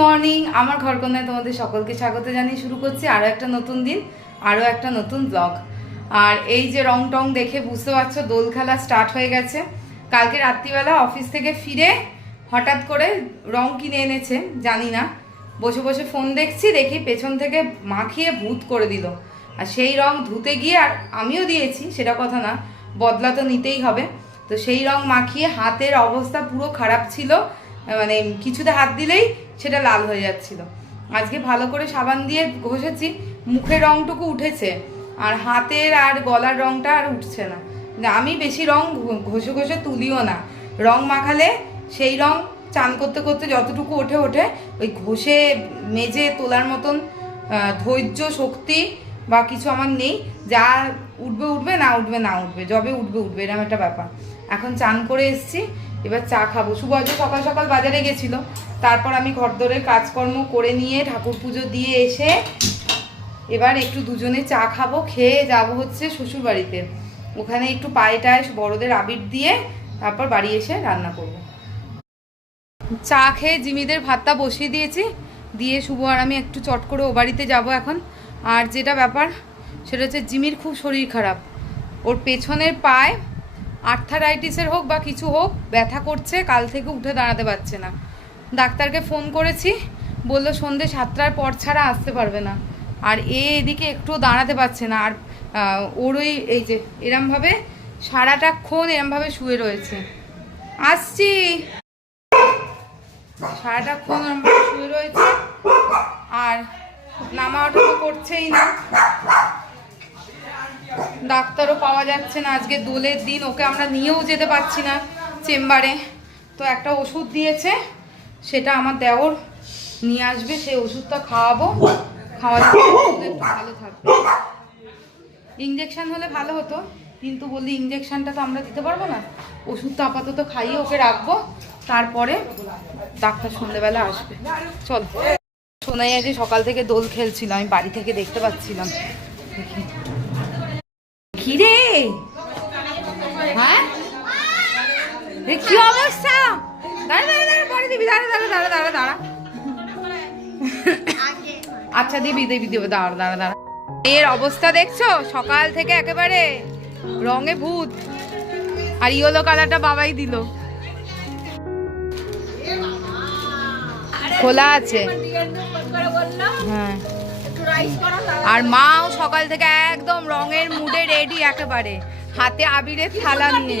Morning, আমার ঘরকন্যায় তোমাদের সকলকে স্বাগত জানিয়ে শুরু করছি আরও একটা নতুন দিন, আরও একটা নতুন ব্লগ। আর এই যে রং টং দেখে বুঝতে পারছো দোল খেলা স্টার্ট হয়ে গেছে। কালকে রাত্রিবেলা অফিস থেকে ফিরে হঠাৎ করে রং কিনে এনেছে, জানি না, বসে বসে ফোন দেখছি, দেখি পেছন থেকে মাখিয়ে ভূত করে দিল। আর সেই রং ধুতে গিয়ে, আর আমিও দিয়েছি সেটা কথা না, বদলা তো নিতেই হবে, তো সেই রং মাখিয়ে হাতের অবস্থা পুরো খারাপ ছিল, মানে কিছুতে হাত দিলেই সেটা লাল হয়ে যাচ্ছিল। আজকে ভালো করে সাবান দিয়ে ঘষেছি, মুখের রংটুকু উঠেছে, আর হাতের আর গলার রংটা আর উঠছে না। আমি বেশি রং ঘষে ঘষে তুলিও না, রং মাখালে সেই রং চান করতে করতে যতটুকু ওঠে ওঠে, ওই ঘষে মেজে তোলার মতন ধৈর্য শক্তি বা কিছু আমার নেই। যা উঠবে উঠবে, না উঠবে না উঠবে, যবে উঠবে উঠবে, এরকম একটা ব্যাপার। এখন চান করে এসছি, এবার চা খাবো। সুবর্ণ সকাল সকাল বাজারে গেছিলো, তারপর আমি ঘরদোরের কাজকর্ম করে নিয়ে ঠাকুর পুজো দিয়ে এসে এবার একটু দুজনে চা খাবো, খেয়ে যাব হচ্ছে শ্বশুর বাড়িতে। ওখানে একটু পায়ে টায়ে বড়দের আবির দিয়ে তারপর বাড়ি এসে রান্না করব। চা খেয়ে জিমিদের ভাতটা বসিয়ে দিয়েছি, দিয়ে শুভ আর আমি একটু চট করে ও বাড়িতে যাব এখন। আর যেটা ব্যাপার সেটা হচ্ছে জিমির খুব শরীর খারাপ, ওর পেছনের পায়ে আর্থারাইটিসের হোক বা কিছু হোক ব্যথা করছে, কাল থেকে উঠে দাঁড়াতে পারছে না। ডাক্তারকে ফোন করেছি, বললো সন্ধ্যে 7টার পর ছাড়া আসতে পারবে না। আর এদিকে একটু দাঁড়াতে পারছে না, আর ওর এই যে এরমভাবে সারাটাক্ষণ এরমভাবে শুয়ে রয়েছে। আসছি, সারাটাক্ষণ এরমভাবে শুয়ে রয়েছে, আর নামা ওঠা তো করছেই না। ডাক্তারও পাওয়া যাচ্ছে না, আজকে দোলের দিন, ওকে আমরা নিয়েও যেতে পারছি না চেম্বারে। তো একটা ওষুধ দিয়েছে, সেটা আমার দেওর নিয়ে আসবে, সেই ওষুধটা খাওয়াবো, খাওয়ালে একটু ভালো থাকবে। ইঞ্জেকশন হলে ভালো হতো, কিন্তু বললি ইঞ্জেকশনটা তো আমরা দিতে পারবো না, ওষুধটা আপাতত খাইয়ে ওকে রাখবো, তারপরে ডাক্তার সন্ধ্যেবেলা আসবে। চল, শোনা যায় যে সকাল থেকে দোল খেলছিল, আমি বাড়ি থেকে দেখতে পাচ্ছিলাম। দেখি কি রে, হ্যাঁ কি অবস্থা, দাঁড়া দাঁড়া দাঁড়া পরে দিবি, দাঁড়া দাঁড়া দাঁড়া দাঁড়া দাঁড়া, আচ্ছা দিবি দিবি দিবি, দাঁড়া দাঁড়া দাঁড়া। এর অবস্থা দেখছো, সকাল থেকে একেবারে রঙে ভূত। আর ইয়েলো কালারটা বাবাই দিল, খোলা আছে। হ্যাঁ, আর মাও সকাল থেকে একদম রঙের মুডে রেডি, একেবারে হাতে আবিরের থালা নিয়ে।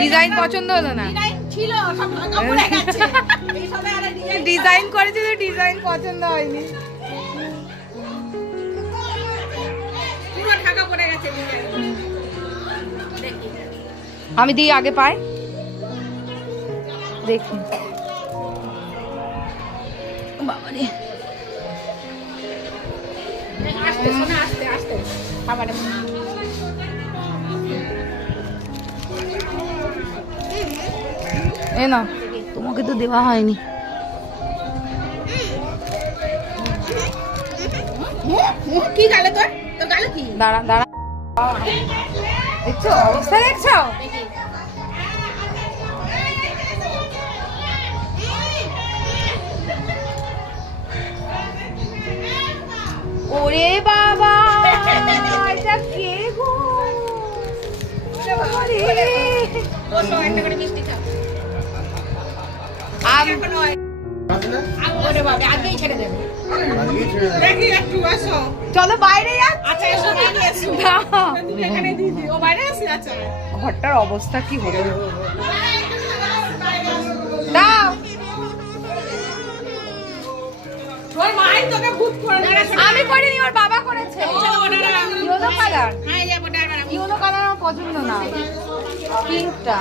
ডিজাইন পছন্দ হলো না, ডিজাইন করেছিল, ডিজাইন পছন্দ হয়নি। আমি দিই আগে পাই, দেখি বাবারে। এ না, তোমাকে তো দেওয়া হয়নি। কি গালে তোর, তোর গালে কি? দাঁড়া দাঁড়া, দেখছো অবস্থা, দেখছো? ওরে বাবা, এটা কে গো? চলো বাইরে, ঘরটার অবস্থা কি হলো, দাও। আমি করিনি, ওর বাবা করেছে। ইয়েলো কালার, ইয়েলো কালার আমার পছন্দ না, পিঙ্কটা।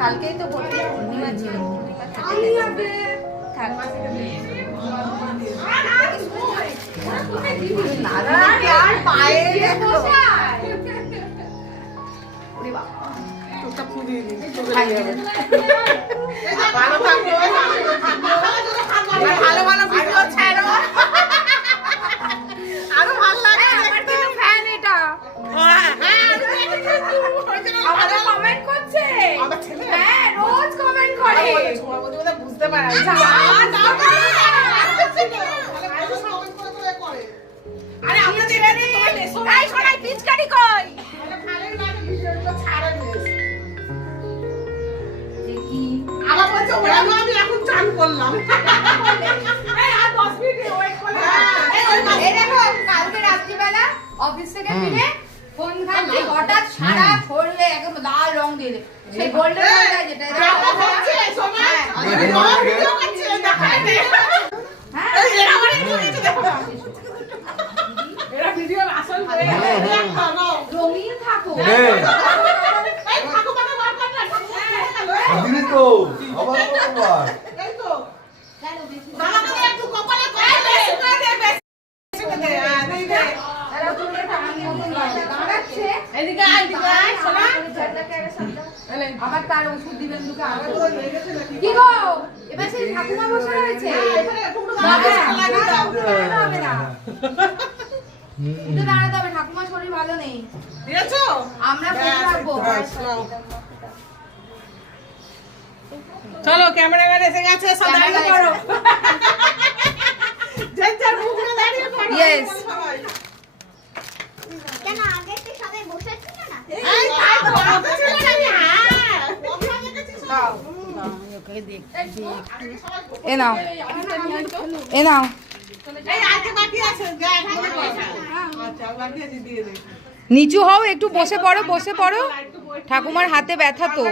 কালকেই তো পূর্ণিমা ছিল, ভালো ভালো ভিডিও ছাড়ো, আরো ভালো লাগে। ফ্যান এটা, আমাদের কমেন্ট করছে, হ্যাঁ রোজ কমেন্ট আমি এখন চান করলাম। আর 10 মিনিট ওয়েট করলাম। এই দেখো কালকে রাত্রিবেলা অফিস থেকে ফিরে ফোন ঘাটছি, হঠাৎ সারা শরীরে একদম লাল রং দিলে সেই গোল্ডেন রংটা যেটা হচ্ছে সোনা ভিডিও করছে দেখাই দে। হ্যাঁ এরা আমার ভিডিও করছে দেখো। এরা ভিডিও আসল করে দেখো না। রঙিন থাকো। এই থাকো মানে বার কর না। দিদি তো আবার কতবার এই তো দাঁড়াতে দে একটু কপালে করে বেশি করে দে বেশি করে দে দেই দে। এরা তুমি টান মতন দাঁড়াচ্ছে এদিকে আয় এদিকে আয় সোনা। আবার তার ওষুধ দিবেন দুকে আগে কি গো এবার সেই ঠাকুমা বসে রয়েছে হবে না একটু দাঁড়াতে হবে, ঠাকুমার শরীর ভালো নেই, দিয়েছো? আমরা ফোন রাখবো। চলো ক্যামেরাম্যান এসে গেছে সব দাঁড়িয়ে পড়ো। যার মুখে দাঁড়িয়ে পড়ো। Yes. সবাই। কেন আগে থেকে সবাই বসে ছিল না? এই তাই তো কথা ছিল নাকি? হ্যাঁ। কথা দেখেছিস? এ নাও এ নাও এই আজকে বাকি আছে যা এখানে পয়সা। আচ্ছা বাকি আছে দিয়ে দে। নিচু হও, একটু বসে পড়ো বসে পড়ো, ঠাকুমার হাতে ব্যথা তো।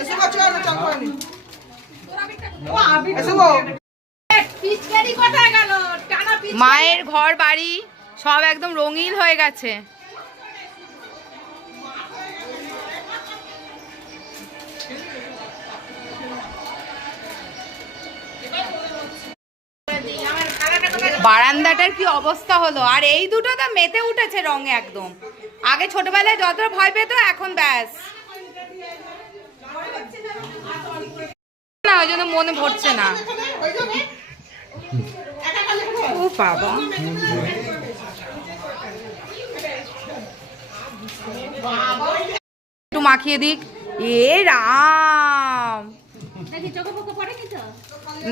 এসে গো চল চল করে ও আবি এসে গো। পিচকারি কোথায় গেল? টানা পিচ। মায়ের ঘর বাড়ি সব একদম রঙিন হয়ে গেছে। বারান্দাটার কি অবস্থা হলো, আর এই দুটো তো মেতে উঠেছে রঙে একদম। আগে ছোটবেলায় যত ভয় পেত এখন ব্যাস না, ওই জন্য মনে পড়ছে না। ও বাবা একটু মাখিয়ে দিক। এ রাম,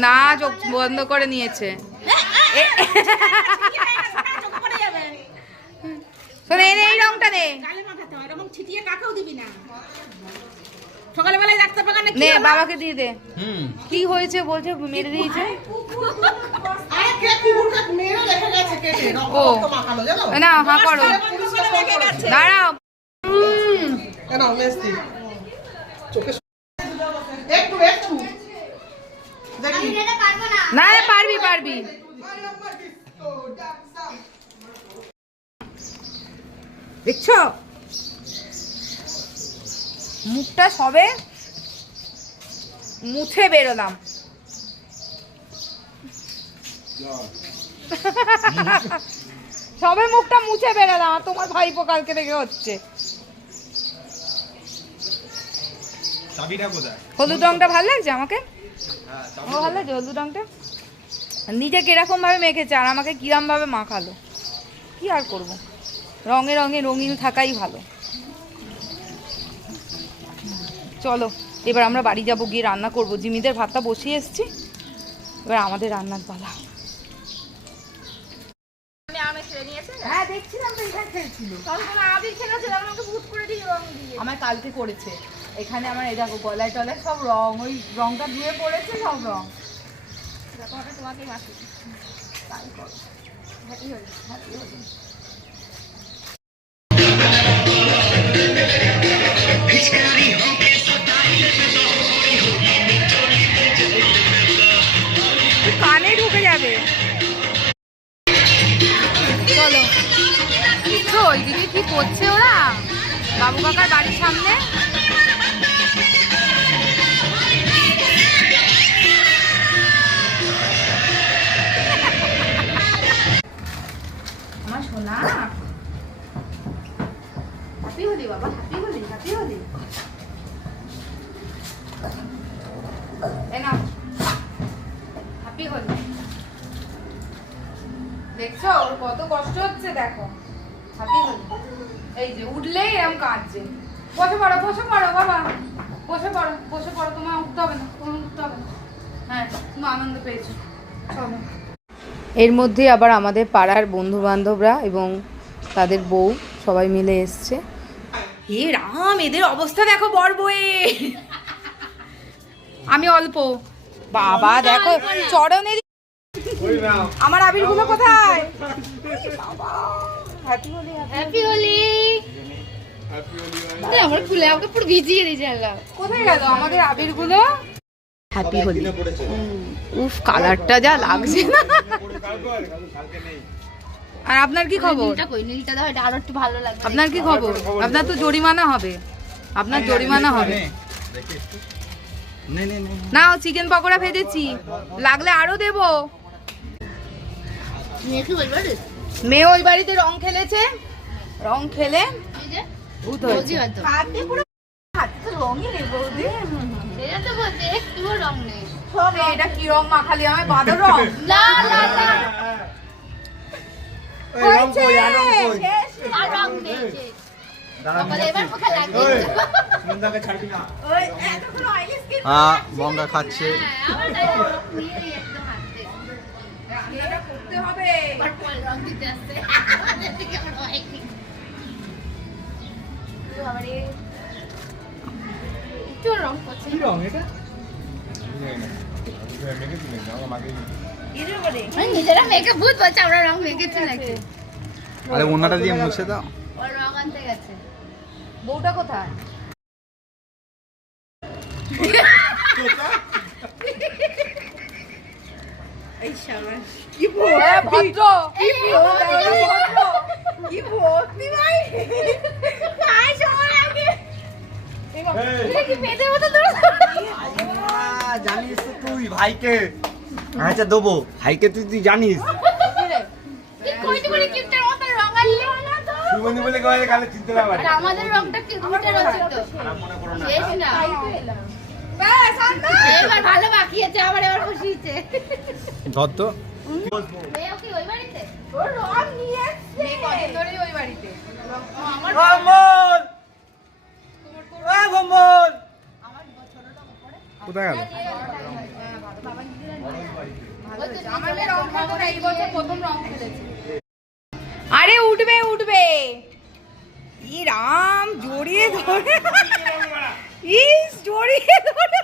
না চোখ বন্ধ করে নিয়েছে। শোনে এই রংটা নে সকালবেলায় ডাক্তার বাগানে নে, বাবাকে দিয়ে দে। কি হয়েছে বলছে মেরে দিয়েছে। আরে কে কুকুরটা মেরে রেখে গেছে কেটে ও রক্ত মাখালো জানো না, হা করো, দাঁড়াও। কেন মেস্তি চোখে একটু একটু দেখি আমি যেতে পারবো না। না পারবি পারবি। দেখছো মুখটা সবে মুছে বেরোলাম। সবে মুখটা মুছে বেরোলাম, আর তোমার ভাইপো কালকে থেকে হচ্ছে। চাবিটা কোথায়? হলুদ রংটা ভালো লাগছে আমাকে, ও ভালো লাগছে হলুদ রংটা। নিজে কিরকম ভাবে মেখেছে আর আমাকে কিরম ভাবে মাখালো, কি আর করব, রঙে রঙে রঙিন থাকাই ভালো। চলো এবার আমরা বাড়ি যাব, গিয়ে রান্না করব। জিমিদের ভাতটা বসিয়ে এসেছি, এবার আমাদের রান্নার পালা। হ্যাঁ দেখছিলাম তো এখানে খেলছিল, আমার কালকে করেছে এখানে। আমার এই দেখো গলায় টলায় সব রং, ওই রংটা ধুয়ে পড়েছে সব রং। তোমাকে মাসি তাই করো, হ্যাপি হয়ে হ্যাপি হয়ে। কানে ঢুকে যাবে। চলো দেখছো ওইদিকে কি করছে ওরা, বাবু কাকার বাড়ির সামনে। আমার সোনা হ্যাপি হলি বাবা, হ্যাপি হলি, হ্যাপি হলি। এই নাও হ্যাপি হলি। দেখছো ওর কত কষ্ট হচ্ছে, দেখো হ্যাপি হলি। এই যে উঠলেই এরকম কাঁদছে। বসে পড়ো বসে পড়ো বাবা, বসে পড়ো বসে পড়ো, তোমার উঠতে হবে না, তোমার উঠতে হবে না। হ্যাঁ তুমি আনন্দ পেয়েছো, চলো। এর মধ্যে আবার আমাদের পাড়ার বন্ধু বান্ধবরা এবং তাদের বউ সবাই মিলে এসছে। এ রাম, এদের অবস্থা দেখো বর বয়ে। আমি অল্প। বাবা দেখো চরণের আমার আবিরগুলো কোথায়? হ্যাপি হোলি। আমার ফুলে আমাকে পুরো ভিজিয়ে দিয়েছে আল্লাহ। কোথায় গেল আমাদের আবিরগুলো? হ্যাপি হোলি। উফ কালারটা যা লাগছে না। আর আপনার কি খবর? নীলটা কই? নীলটা দাও, এটা আরো একটু ভালো লাগবে। আপনার কি খবর? আপনার তো জরিমানা হবে, আপনার জরিমানা হবে। নাও চিকেন পকোড়া ভেজেছি, লাগলে আরো দেবো। মেয়ে কি বলবো রে? মেয়ে ওই বাড়িতে রং খেলেছে, রং খেলে এই যে ভূত বৌদি হয়েছে। হয়তো। হাতে পুরো হাতে তো রঙই নেই বৌদি। সেটা তো বলছে একটুও রং নেই। এ, এটা কি রং মাখালি আমায়? বাদর রং। না না না, হয়েছে। আর রং নেই যে। তাহলে এবার মুখে লাগিয়ে ওই এতক্ষণ oily skin মঙ্গা খাচ্ছে। আমার তাই রং নিয়ে একদম হাতে। এটা করতে হবে। এবার পরে রং দিতে আসছে। দেখি আমার হয়নি। বাবারে। একটু রং করছে। আমি নিজেরা মেয়েকে ভূত বলছে, আমরা রং মেখেছি নাকি? আরে ওনাটা দিয়ে মুছে দাও। ওর রং আনতে গেছে। বউটা কোথায়? এই শালা কি ভদ্র, কি ভদ্র, কি ভক্তি ভাই। কাজ সময় আগে এটা কি মেয়েদের মতো দৌড়? জানিস তো তুই ভাইকে। আচ্ছা দেবো ভাইকে, তুই জানিস তুই কইতে বলে কিপটার মতো রং আনলি না তো? সুমনি বলে কয়ে গালে চিনতে না পারে। আর আমাদের রংটা কি দুটার আছে তো? মনে করো না। শেষ না। ব্যাস আন্না। এবার ভালো বাকিয়েছে, আবার এবার খুশিছে। ধর তো। মেয়েও কি ওই বাড়িতে? ওর রং নিয়ে এসছে। মেয়ে কদিন ধরেই ওই বাড়িতে। আমার ভম্বল, এ ভম্বল। কোথায় গেল? আমাদের রং খেলতো না, এই বছর প্রথম রং খেলেছে। আরে উঠবে উঠবে। ই রাম জড়িয়ে ধরে, ইস জড়িয়ে ধরে।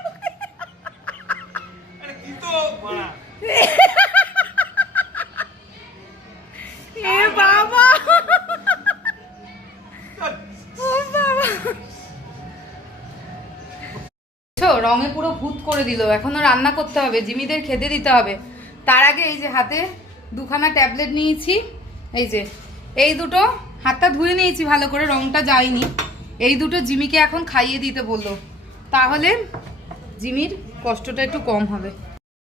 এ বাবা, ও বাবা। রঙে পুরো ভূত করে দিল। এখনো রান্না করতে হবে, জিমিদের খেতে দিতে হবে। তার আগে এই যে হাতে দুখানা ট্যাবলেট নিয়েছি, এই যে এই দুটো হাতটা ধুয়ে নিয়েছি ভালো করে, রংটা যায়নি। এই দুটো জিমিকে এখন খাইয়ে দিতে বললো, তাহলে জিমির কষ্টটা একটু কম হবে।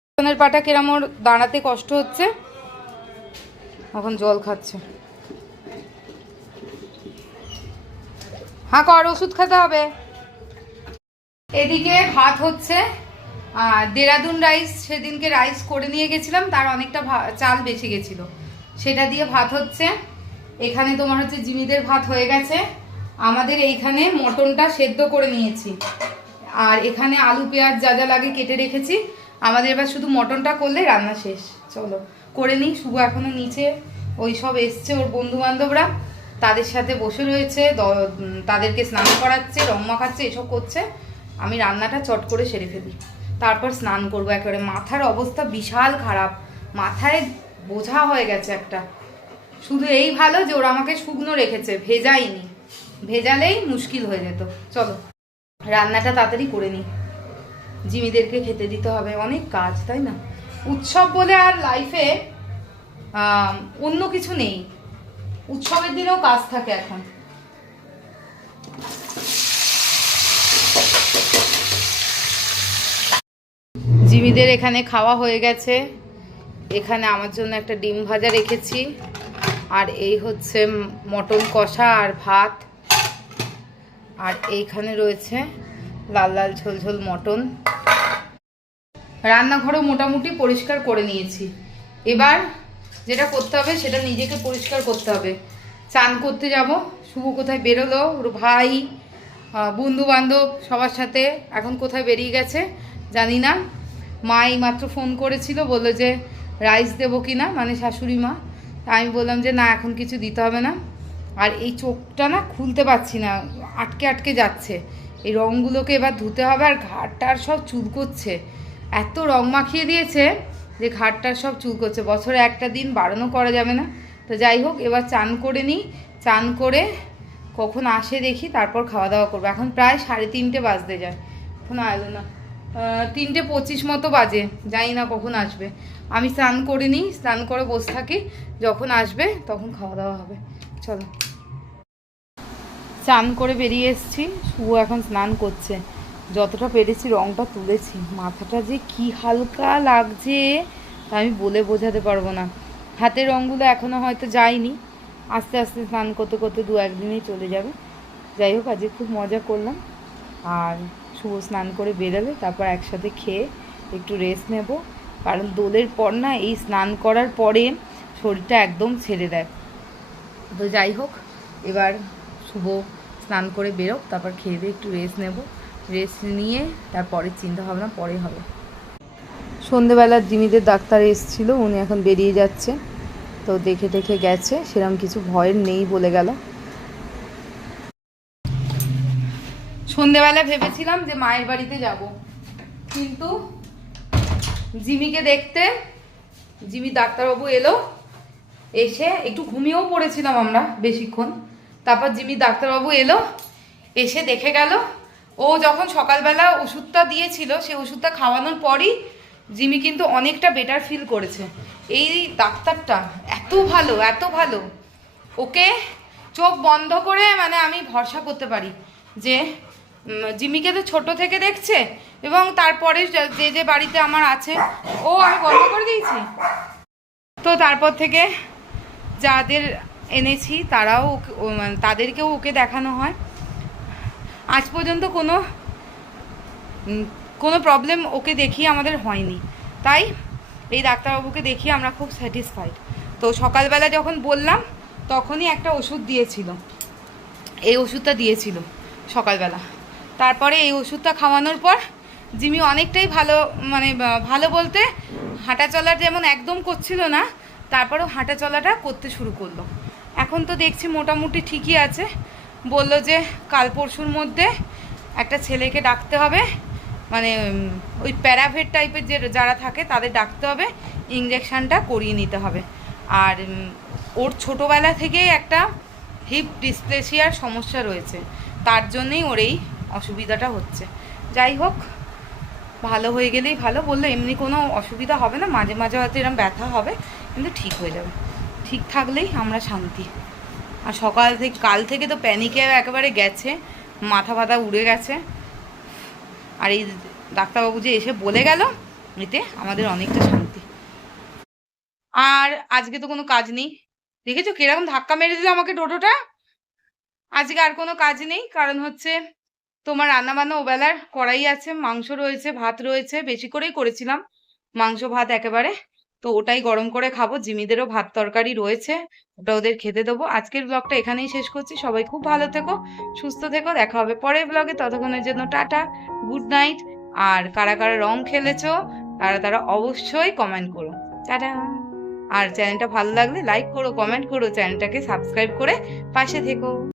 পিছনের পাটা কেরাম ওর দাঁড়াতে কষ্ট হচ্ছে, এখন জল খাচ্ছে। হ্যাঁ কর, ওষুধ খেতে হবে। এদিকে ভাত হচ্ছে, দেরাদুন রাইস সেদিনকে রাইস করে নিয়ে গেছিলাম, তার অনেকটা চাল বেঁচে গেছিল, সেটা দিয়ে ভাত হচ্ছে। এখানে তোমার হচ্ছে জিমিদের ভাত হয়ে গেছে। আমাদের এইখানে মটনটা সেদ্ধ করে নিয়েছি, আর এখানে আলু পেঁয়াজ যা যা লাগে কেটে রেখেছি। আমাদের এবার শুধু মটনটা করলে রান্না শেষ। চলো করে নিই। শুভ এখনো নিচে ওই সব এসছে ওর বন্ধু বান্ধবরা, তাদের সাথে বসে রয়েছে, তাদেরকে স্নান করাচ্ছে, রং মাখাচ্ছে, এসব করছে। আমি রান্নাটা চট করে সেরে ফেলি, তারপর স্নান করবো। একেবারে মাথার অবস্থা বিশাল খারাপ, মাথায় বোঝা হয়ে গেছে একটা। শুধু এই ভালো যে ওরা আমাকে শুকনো রেখেছে, ভেজাইনি, ভেজালেই মুশকিল হয়ে যেত। চলো রান্নাটা তাড়াতাড়ি করে নিই, জিমিদেরকে খেতে দিতে হবে, অনেক কাজ তাই না? উৎসব বলে আর লাইফে অন্য কিছু নেই, উৎসবের দিনেও কাজ থাকে এখন। জিমিদের এখানে খাওয়া হয়ে গেছে। এখানে আমার জন্য একটা ডিম ভাজা রেখেছি, আর এই হচ্ছে মটন কষা আর ভাত, আর এইখানে রয়েছে লাল লাল ঝোল ঝোল মটন। রান্নাঘরও মোটামুটি পরিষ্কার করে নিয়েছি। এবার যেটা করতে হবে সেটা নিজেকে পরিষ্কার করতে হবে। চান করতে যাব। শুভ কোথায় বেরোলো, ওর ভাই বন্ধু বান্ধব সবার সাথে এখন কোথায় বেরিয়ে গেছে জানি না। মা এই মাত্র ফোন করেছিল, বললো যে রাইস দেবো কি না, মানে শাশুড়ি মা। আমি বললাম যে না এখন কিছু দিতে হবে না। আর এই চোখটা না খুলতে পারছি না, আটকে আটকে যাচ্ছে। এই রঙগুলোকে এবার ধুতে হবে। আর ঘাটটার সব চুলকোচ্ছে, এত রং মাখিয়ে দিয়েছে যে ঘাটটার সব চুলকোচ্ছে। বছরে একটা দিন বারণও করা যাবে না। তো যাই হোক, এবার চান করে নিই, চান করে কখন আসে দেখি, তারপর খাওয়া দাওয়া করবো। এখন প্রায় 3:30 বাজতে যায়, এখন এলো না। 3:25 মতো বাজে, জানি না কখন আসবে। আমি স্নান করে নিই, স্নান করে বসে থাকি, যখন আসবে তখন খাওয়া দাওয়া হবে। চলো। স্নান করে বেরিয়ে এসেছি, শুভ এখন স্নান করছে। যতটা পেরেছি রঙটা তুলেছি, মাথাটা যে কি হালকা লাগছে তা আমি বলে বোঝাতে পারবো না। হাতের রঙগুলো এখনও হয়তো যায়নি, আস্তে আস্তে স্নান করতে করতে 2-1 দিনেই চলে যাবে। যাই হোক, আজকে খুব মজা করলাম। আর শুভ স্নান করে বেরোলে তারপর একসাথে খেয়ে একটু রেস্ট নেব, কারণ দোলের পর না এই স্নান করার পরে শরীরটা একদম ছেড়ে দেয়। তো যাই হোক, এবার শুভ স্নান করে বেরোক, তারপর খেয়ে দিয়ে একটু রেস্ট নেব। রেস্ট নিয়ে তারপরে চিন্তা ভাবনা পরে হবে। সন্ধেবেলা জিমিদের ডাক্তার এসেছিল, উনি এখন বেরিয়ে যাচ্ছে। তো দেখে দেখে গেছে, সেরকম কিছু ভয়ের নেই বলে গেল। সন্ধেবেলা ভেবেছিলাম যে মায়ের বাড়িতে যাব, কিন্তু জিমিকে দেখতে জিমি ডাক্তারবাবু এলো, এসে একটু ঘুমিয়েও পড়েছিলাম আমরা বেশিক্ষণ। তারপর জিমি ডাক্তারবাবু এলো, এসে দেখে গেল। ও যখন সকালবেলা ওষুধটা দিয়েছিল, সেই ওষুধটা খাওয়ানোর পরই জিমি কিন্তু অনেকটা বেটার ফিল করেছে। এই ডাক্তারটা এত ভালো, এত ভালো, ওকে চোখ বন্ধ করে মানে আমি ভরসা করতে পারি যে জিমিকে তো ছোট থেকে দেখছে, এবং তারপরে যে যে বাড়িতে আমার আছে, ও আমি বন্ধ করে দিয়েছি, তো তারপর থেকে যাদের এনেছি তারাও মানে তাদেরকেও ওকে দেখানো হয়। আজ পর্যন্ত কোনো প্রবলেম ওকে দেখিয়ে আমাদের হয়নি, তাই এই ডাক্তারবাবুকে দেখিয়ে আমরা খুব স্যাটিসফাইড। তো সকালবেলা যখন বললাম তখনই একটা ওষুধ দিয়েছিল, এই ওষুধটা দিয়েছিল সকালবেলা। তারপরে এই ওষুধটা খাওয়ানোর পর জিমি অনেকটাই ভালো, মানে ভালো বলতে হাঁটা চলার যেমন একদম করছিল না, তারপরেও হাঁটা চলাটা করতে শুরু করলো। এখন তো দেখছি মোটামুটি ঠিকই আছে। বললো যে কাল পরশুর মধ্যে একটা ছেলেকে ডাকতে হবে, মানে ওই প্যারাভেট টাইপের যে যারা থাকে তাদের ডাকতে হবে, ইঞ্জেকশানটা করিয়ে নিতে হবে। আর ওর ছোটোবেলা থেকেই একটা হিপ ডিসপ্লেসিয়ার সমস্যা রয়েছে, তার জন্যেই ওর এই অসুবিধাটা হচ্ছে। যাই হোক, ভালো হয়ে গেলেই ভালো। বললো এমনি কোনো অসুবিধা হবে না, মাঝে মাঝে হয়তো এরকম ব্যথা হবে, কিন্তু ঠিক হয়ে যাবে। ঠিক থাকলেই আমরা শান্তি। আর সকাল থেকে কাল থেকে তো প্যানিকে একেবারে গেছে, মাথা ফাথা উড়ে গেছে। আর এই ডাক্তারবাবু যে এসে বলে গেল, এতে আমাদের অনেকটা শান্তি। আর আজকে তো কোনো কাজ নেই, দেখেছো কিরকম ধাক্কা মেরে দিল আমাকে টোটোটা। আজকে আর কোনো কাজ নেই, কারণ হচ্ছে তোমার রান্নাবান্না ওবেলার করাই আছে, মাংস রয়েছে, ভাত রয়েছে, বেশি করেই করেছিলাম মাংস ভাত একেবারে। তো ওটাই গরম করে খাবো, জিমিদেরও ভাত তরকারি রয়েছে, ওটা ওদের খেতে দেবো। আজকের ব্লগটা এখানেই শেষ করছি। সবাই খুব ভালো থেকো, সুস্থ থেকো, দেখা হবে পরের ব্লগে। ততক্ষণের জন্য টাটা, গুড নাইট। আর কারা কারা রং খেলেছো তারা অবশ্যই কমেন্ট করো। টাটা। আর চ্যানেলটা ভালো লাগলে লাইক করো, কমেন্ট করো, চ্যানেলটাকে সাবস্ক্রাইব করে পাশে থেকো।